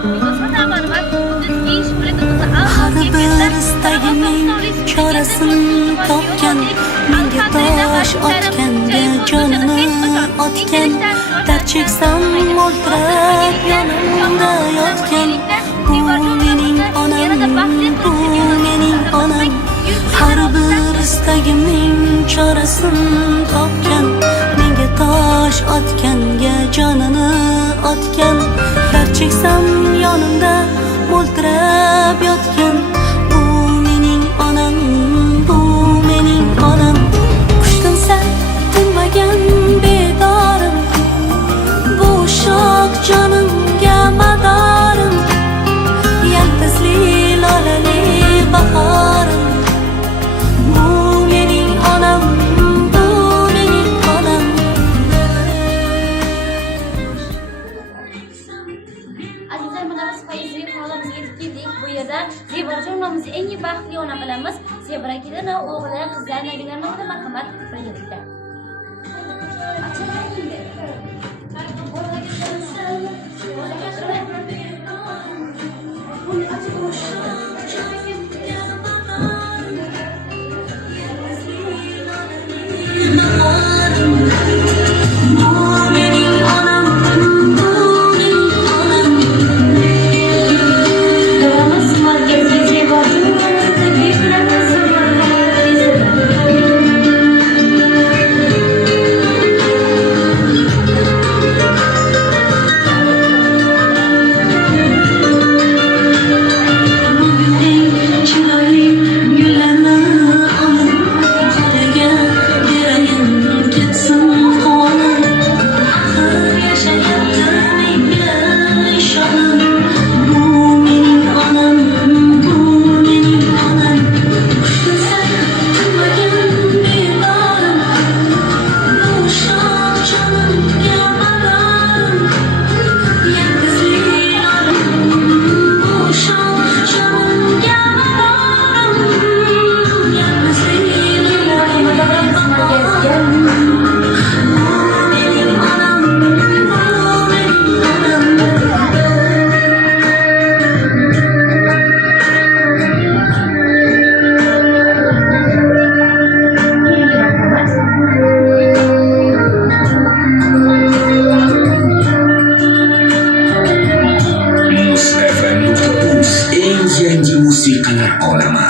Har bir istagining chorasini topgan, menga tosh otganda jonini otgan, dard cheksam mo'ltirab yonimda yotgan, bu mening onam, bu mening onam. Har bir istagimning chorasini topgan, menga tosh otganga jonini otgan, dard cheksam yonimda mo'ltirab yotgan, bu mening onam, bu mening onam. Qushtinsa tinmagan bedorim, bu shoh jonimga madorim, yaltizli lolali bahorim, bu mening onam, bu mening onam. Azizlar, mana biz Fayzli xolamizga yetib keldik. Bu yerda Zeborajon onamizni eng baxtli ona bilamiz. Zebora kelini, o'g'li, qizlar, nabiylar nomida marhamat birgalikda. Musiqalar olami.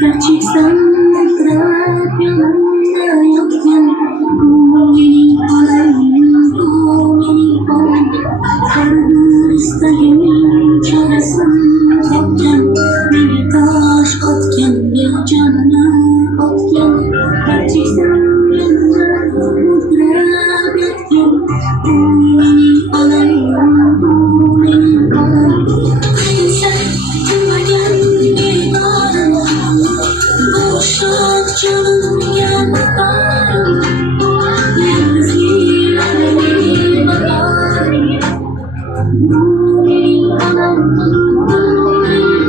Gerçekten mutlak yanımda yokken bu benim olayım, bu benim olayım. Her isteğimin çaresini yokken beni taş atken bir canını atken gerçekten yanımda mutlak yokken bu benim olayım, bu benim olayım. Sen durmayan bir bağrım, boşak canım yanarım. Yalnız yüreğime bakarım. Bu benim olayım, bu benim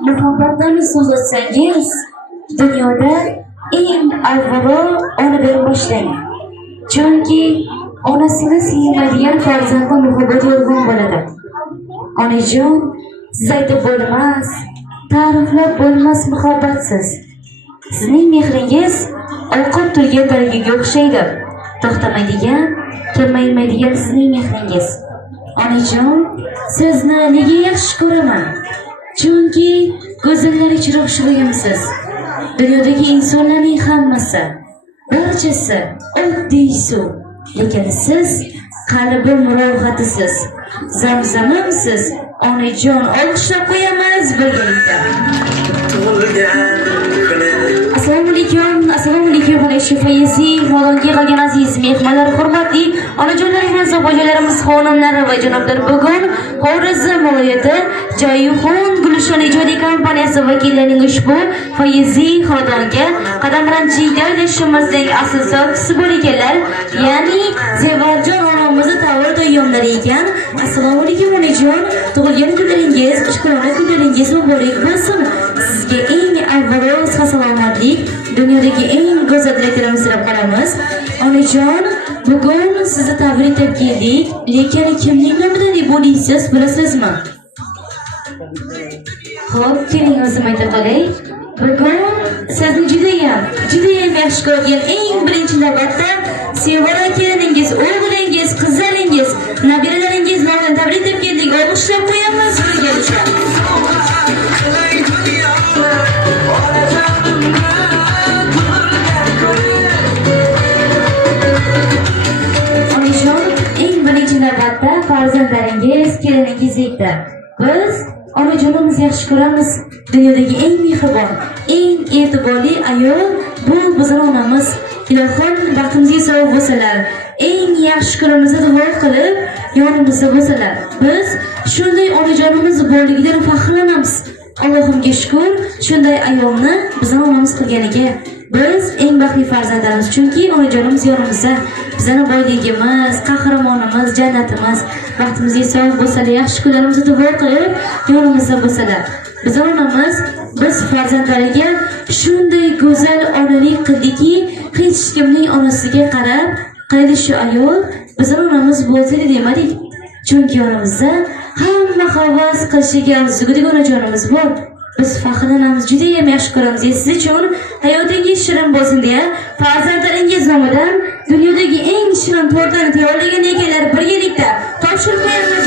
Muhabbatlarni so'zlatsangiz, dunyoda eng avvalo ona berib boshlang. Chunki onasini suymaydigan farzandda muhabbat yolg'on bo'ladi. Onajon, siz aytib bo'lmas, ta'riflab bo'lmas muhabbatsiz. Sizning mehringiz ovqat turgan daragiga o'xshaydi. To'xtamaydigan, kelmaydigan sizning mehringiz. Onajon, sizni nega yaxshi ko'raman? Chunki go'zallar ichra o'xshagansiz. Dunyodagi insonlarning hammasi, barchasi oddiy suv. Lekin siz qalbim rohatisiz. Zamzamimsiz. Onajon, olqishlab qo'yamiz birgalikda. Assalomu alaykum. Assalomu alaykum. Shifoyisi, xononga qolgan aziz mehmonlar, hurmatli onajonlarimiz, opajonlarimiz, xonimlar va janoblar, bugun Xorazm viloyati Joyxon Gulshon ijodiy kompaniyasi vakillarining ushbu foizi xononga qadamranchiga ilishimizning asoschisi bo'lganlar, ya'ni Zevarjon onamizni tavr do'yomlari ekan. Assalomu alaykum onajon. Tug'ilgan kunlaringiz, shukrona kunlaringiz muborak bo'lsin. Sizga eng avvalo salomatlik, dunyodagi eng go'zal tilaklarimizni tilab qolamiz. Onajon, bugun sizni tabriklab keldik, lekin kimning nomidan deb o'ylaysiz, bilasizmi? Xo'p, keling o'zim aytib qolay. Bugun sizni judayam yaxshi ko'rgan eng birinchi navbatda Sevara keliningiz, o'g'lingiz, qizlaringiz, nabiralaringiz nomidan tabriklab keldik. Olqishlab qo'yamiz birgalikda. Onajon, eng birinchi navbatda farzandlaringiz, keliningiz aytdi. Biz onajonimizni yaxshi ko'ramiz. Dunyodagi eng mehribon, eng e'tiborli ayol bu bizning onamiz. Ilohim baxtimizga savob bo'lsalar, eng yaxshi kunimizda duo qilib yonimizda bo'lsalar. Biz shunday onajonimiz borligidan faxrlanamiz. Allohimga shukr, shunday ayolni bizning onamiz qilganiga. Biz eng baxtli farzandlarimiz, chunki onajonimiz yonimizda. Bizning boyligimiz, qahramonimiz, jannatimiz, baxtimizga savob bo'lsalar, yaxshi kunlarimizda duo qilib yonimizda bo'lsalar. Bizning onamiz biz farzandlariga shunday go'zal onalik qildiki, hech kimning onasiga qarab, qayli shu ayol bizning onamiz bo'lsa demadik. Chunki yonimizda hamma havas qilishiga arzigulik onajonimiz bor. Biz faxrlanamiz, juda ham yaxshi ko'ramiz. Siz uchun hayotingiz shirin bo'lsin deya farzandlaringiz nomidan dunyodagi eng shirin tortani tayyorlagan ekanlar. Birgalikda topshirib qo'yamiz.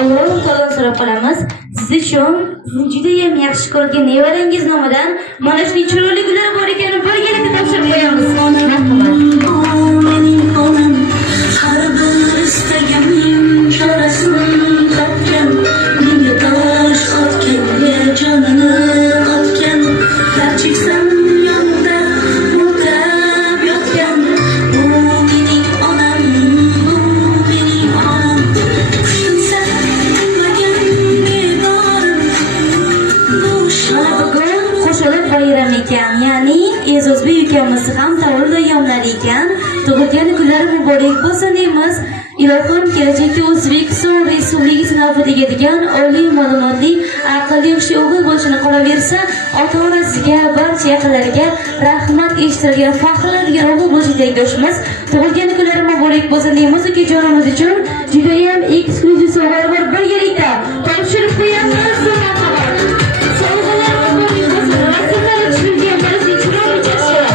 Allohim taolo so'rab qolamiz. Siz mana shuning chiroyli gullari bor ekan, birgalikda topshirib qo'yamiz. Marhamat. Mening onam har bir istaganim chorasini topgan, menga tosh otganga jonini otgan, dard cheksam yonida o'tab yotgan. Bu mening onam, bu mening onam, tushunsa bilmagan begorim, bu Bugun qo'shilib bayram ekan, ya'ni E'zozbek ukamizni ham tavallud ayyomlari ekan. Tug'ilgan kunlari muborak bo'lsin deymiz. Ilohim kelajakda O'zbekiston Respublikasi nafida tegadigan oliy ma'lumotli, aqlli, yoshi o'g'il bo'lishini qolaversa, ota-onasiga, barcha yaqinlariga rahmat eshittirgan, faxrlanadigan o'g'il bo'lishini tilakdoshimiz. Tug'ilgan kunlari muborak bo'lsin deymiz. Ukajonimiz uchun judayam eksklyuziv sovg'alar bor, birgalikda topshirib qo'yamiz. Sovg'alar muborak bo'lsin. Rasmlar tushirilgan mana shu chiroyli chashma.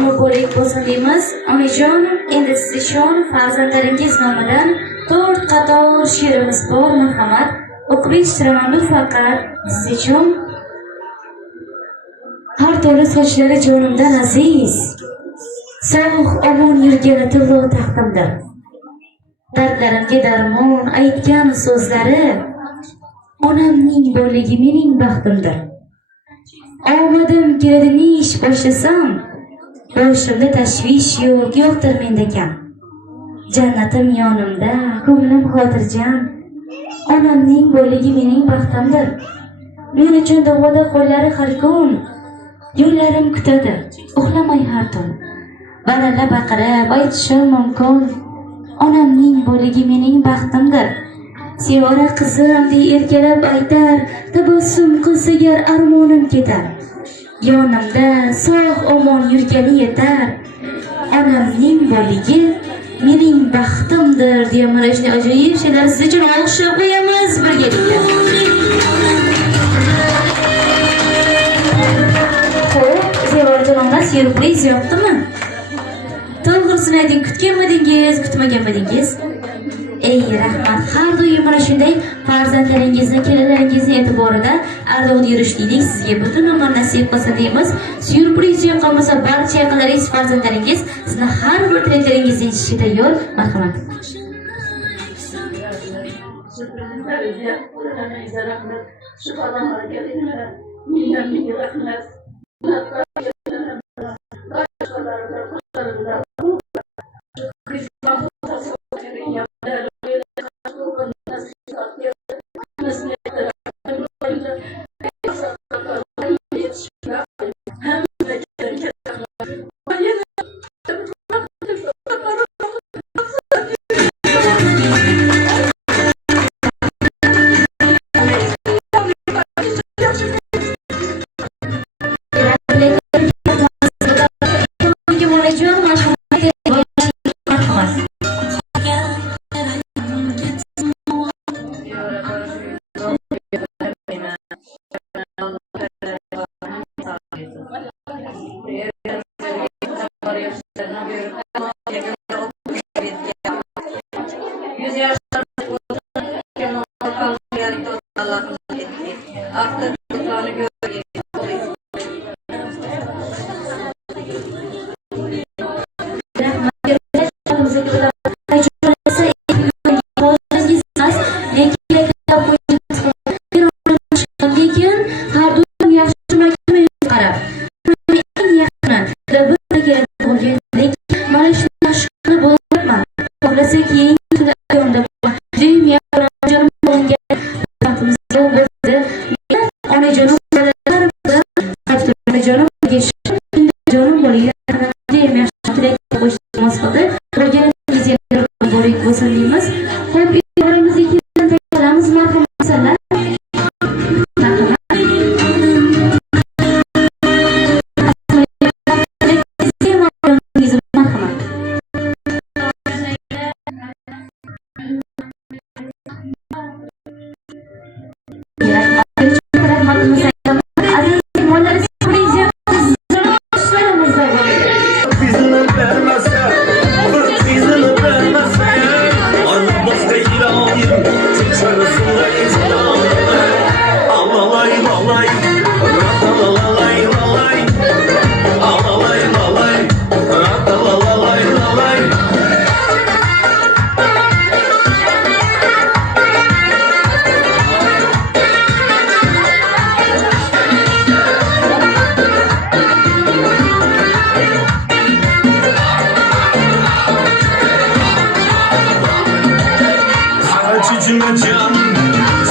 Muborak bo'lsin deymiz. Onajon, endi siz uchun farzandlaringiz nomidan 4 qator she'rimiz bor. Marhamat, o'qib eshitiraman faqat siz uchun. Har to'la sochlari jonimdan aziz, sog' omon yurgani tillo taxtimdir. Dardlarimga darmon aytgan so'zlari, onamning borligi mening baxtimdir. Omadim keladi ne ish boshlasam, boshimda tashvish yo'q, yo'qdir menda kam. Jannatim yonimda, ko'nglim xotirjam. Onamning borligi mening baxtimdir. Men uchun duoda qo'llari har kun, yo'llarim kutadi, uxlamay har tun. Baralla baqirib aytishim mumkin, onamning borligi mening baxtimdir. Sevara qizim deb erkalab aytar, tabassum qilsa gar armonim ketar. Yonimda sog' omon yurgani yetar. Onamning borligi mening baxtimdir deya mana shunday ajoyib she'rlar siz uchun olqishlab qo'yamiz birgalikda. Xo'p, Sevarajonovlar, syurpriz yoqdimi? To'g'risini ayting, kutganmidingiz, kutmaganmidingiz? Ey rahmat, har doim mana shunday farzandlaringizni, kelinlaringizni e'tiborida ardog'da yurishlik sizga butun umr nasib qilsin deymiz. Syurpriz yoqqanmasa barcha yaqinlaringiz, farzandlaringiz sizni har bir tilaklaringizni eshitishga tayyor. Marhamat.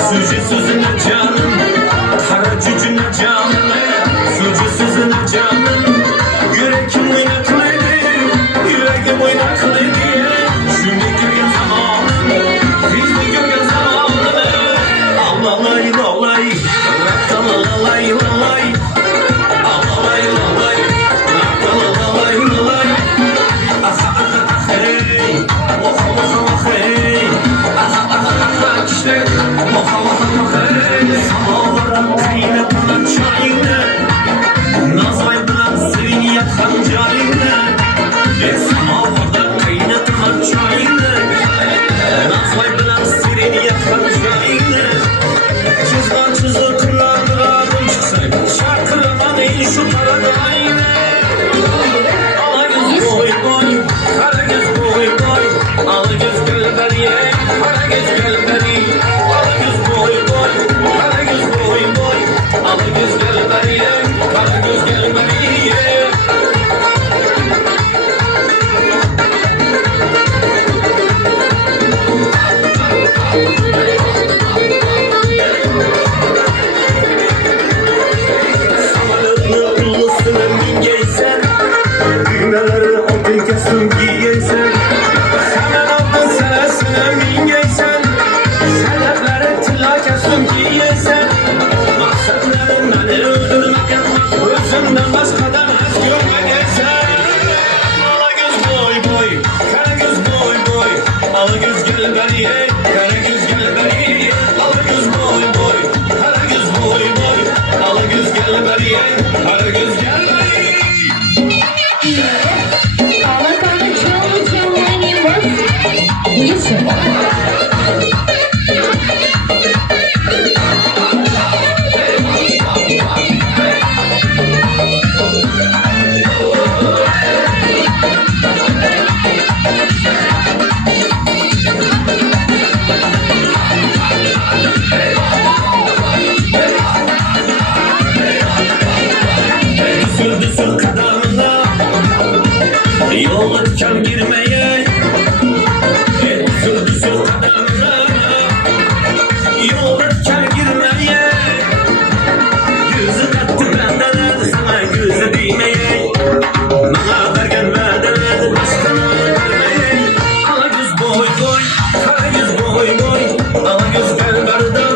Sucu sözüne canım, kara cücüne canım, sucu sözüne canım. Yüreğim oynaklıydı, yüreğim oynaklıydı. Şimdi görgen zamanım, bizi görgen zamanım. Ağlalay lalay, raktalalay lalay. Ağlalay lalay, raktalalay lalay. Aha aha ah hey, oha oha ah hey. Aha aha ah işte, oha oha ah hey. Samalara kıymetli çayını, nazay bırak senin yakan cayını. Samalara kıymetli çayını, nazay bırak senin yakan cayını. Çizgan çizikler bırakın çıksın, şarkılamayın şu paradayını. Alagöz boy boy, karagöz boy boy. Alagöz gel beri, karagöz gel beri. Alagöz boy boy, karagöz boy boy. Alagöz gel beri, karagöz gel beri. Samanın yollusuna mingeysen, düğmeleri altın kesim giyeysen. Hemen altın senesine mingeysen, senetleri tilla kesim giyeysen. Maksatların beni öldürmek yapmak, özümden başkadan az görmeyeysen. Alagöz boy boy, karagöz boy boy. Alagöz gel beri, karagöz gel beri. Alagöz boy boy, karagöz boy boy. Alagöz gel beri, karagöz gel beri. Ağlatanı çoğu çoğu var. Geçin. Düsür düsür kadınla yol diken girmeye. Düsür düsür kadınla yol diken girmeye. Yüzü kattı benden sana gözü değmeye. Bana vergen verden başkana vermeye. Alagöz boy boy, karagöz boy boy. Alagöz gel berdan,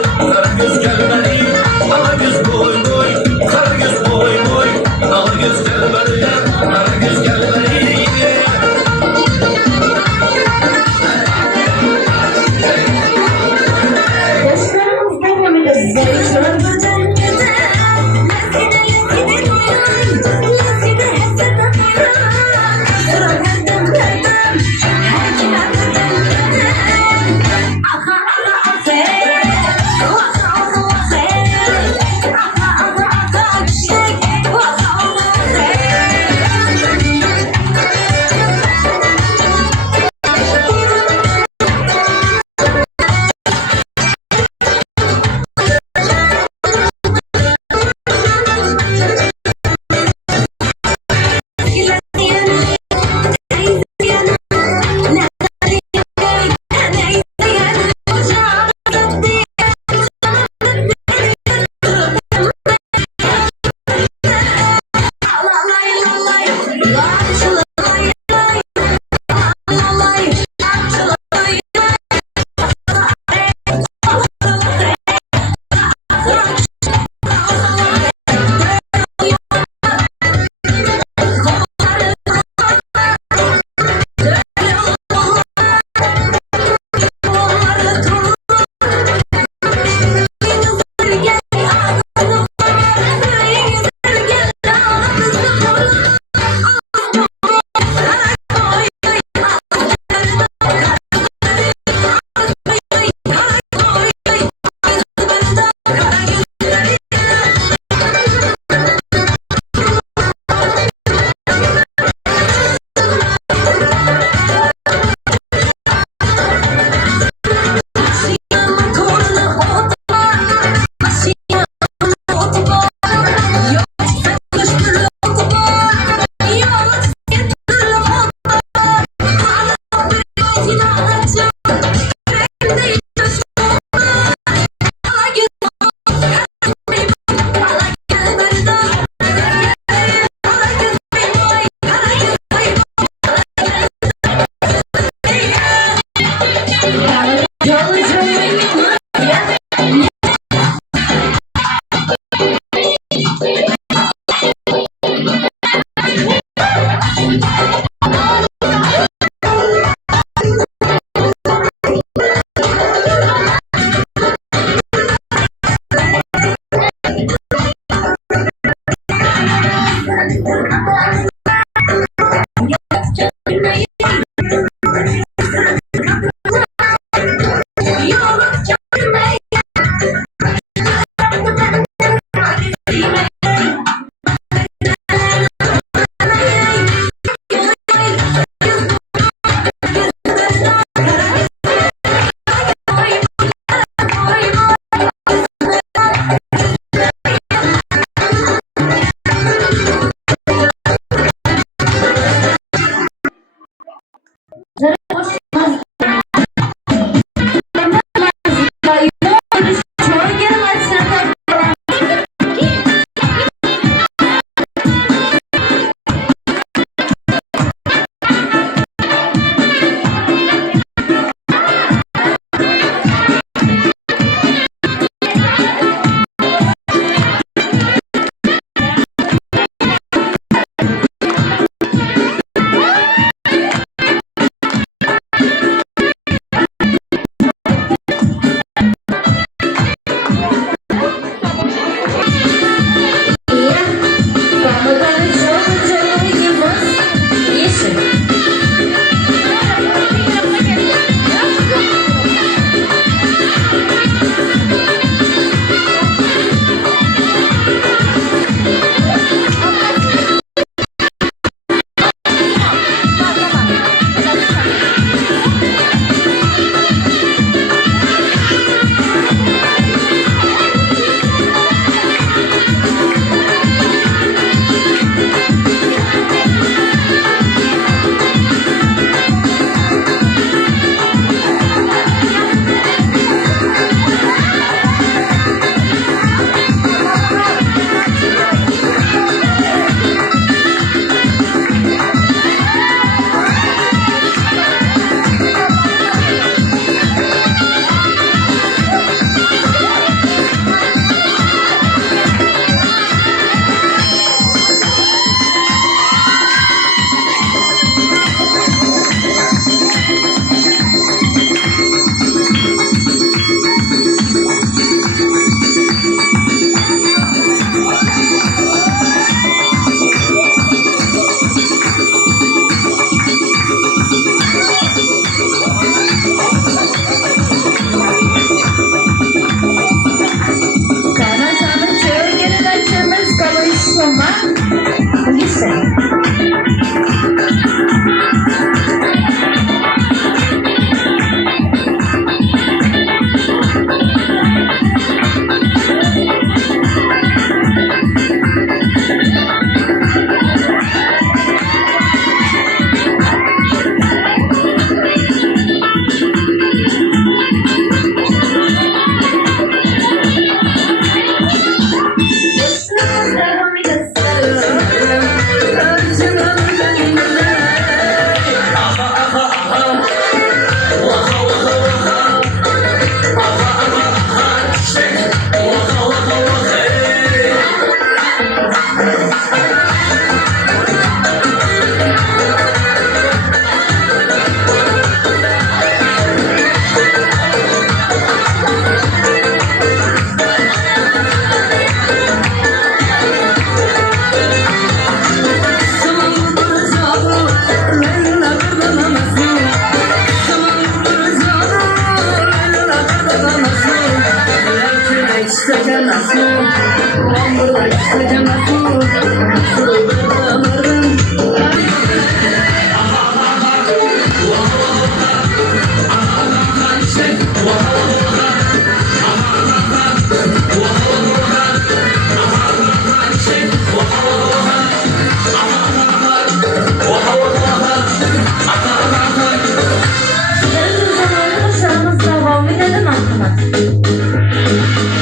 Yarın zamanı kuşağımız devam edelim marhamat.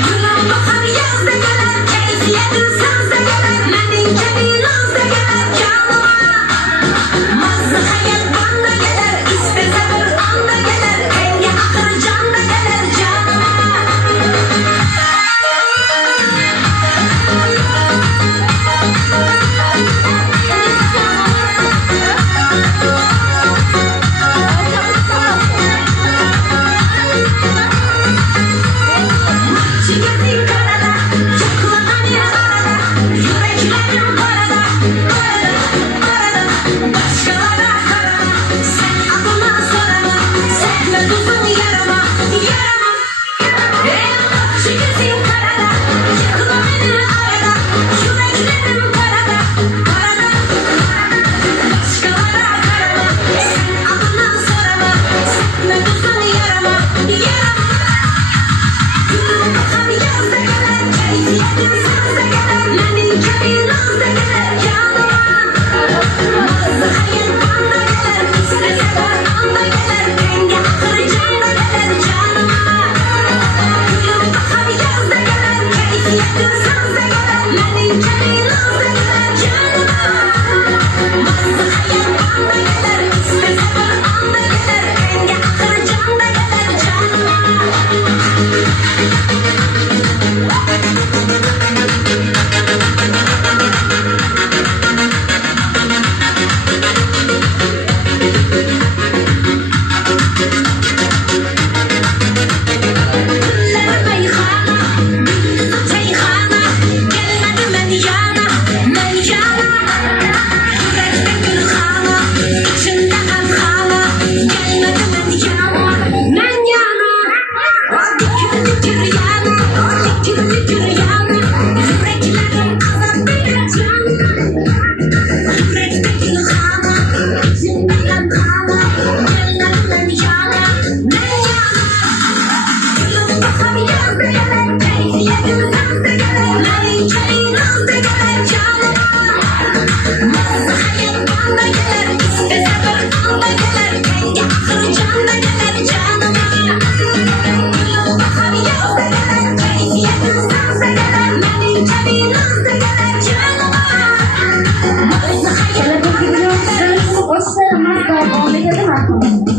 Günüm bahar yazda gelir, keyfiyetin sazda gelir, menin kemin nazda gelir canıma. Mazlı hayat banda gelir, istese bir anda gelir, rengi akır canda gelir canıma. Çiğnetin karada, yaklanan ya arada, yüreklerim karada, karada, karada. Başkalara karama, sen adına sorama, sevme tuzun yarama, yarama. Çiğnetin karada, yaklanan ya arada, yüreklerim karada, karada, karada. Başkalara karama, sen adına sorama, sevme tuzun yarama, yarama. Günüm bahar yazda gelir, keyfiyetin sazda gelir, menin kemin nazda gelir canıma. Mazlı hayat banda gelir, istese bir anda gelir, rengi akır canda gelir canıma. Günüm bahar yazda gelir, keyfiyetin sazda gelir, menin kemin nazda gelir canıma. Mazlı hayat banda gelir, istese bir anda gelir, rengi akır canda gelir canıma. Güller meyhana, gündüzü teyhana, gelmedi men yana, men yana. Yürekte gülhana, içinde evhana, gelmedi men yana, men yana. Dikir dikir yana, dikir dikir yana, yüreklerim azap bilir canına. Yürekte gülhana, içinde evhana, gelmedi men yana, men yana. Günüm bahar yazda gelir, keyfiyetin sazda gelir, menin kemin nazda gelir canıma. Mazlı hayat banda gelir, istese bir anda gelir, rengi akır canda gelir canıma. Günüm bahar yazda gelir, keyfiyetin sazda gelir, menin kemin nazda gelir canıma. Mazlı hayat Kelebek gibi yollarımız, dostlarımız devam edelim marhamat.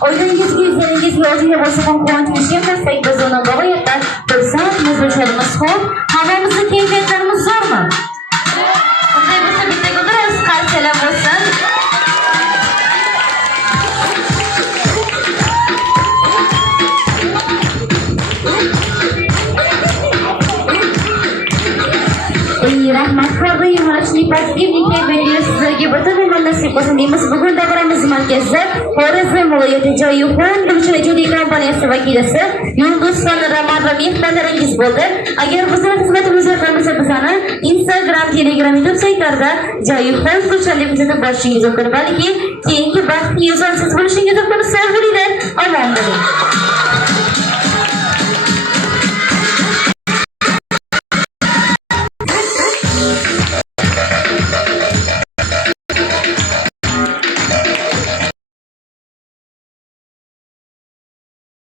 Oylangizga yuzlaringiz yozga bo'lsa quvonchimizga qilsak biz uni g'oyatdan xursand muzlashimiz xo'p, hammamizning kayfiyatlarimiz zo'rmi? Bunday bo'lsa bitta biroz qalchalar bo'lsin. Rahmat qildim, mana shunday pozitiv kayfiyatni sizlarga butun nasib bo'lsin deymiz. Bugun davramiz markazida Xorazm viloyati Joyxon Gulchina ijodiy kompaniyasi vakilasi Yulduz Roman va mehmonlaringiz bo'ldi. Agar bizning xizmatimizni yoqmasa bizani Instagram, Telegram, YouTube saytlarida Joyxon Gulchina deb kuzatib borishingiz mumkin. Balki keyingi baxtli yuzansiz bo'lishingiz mumkin. Sevgililar, omon bo'ling.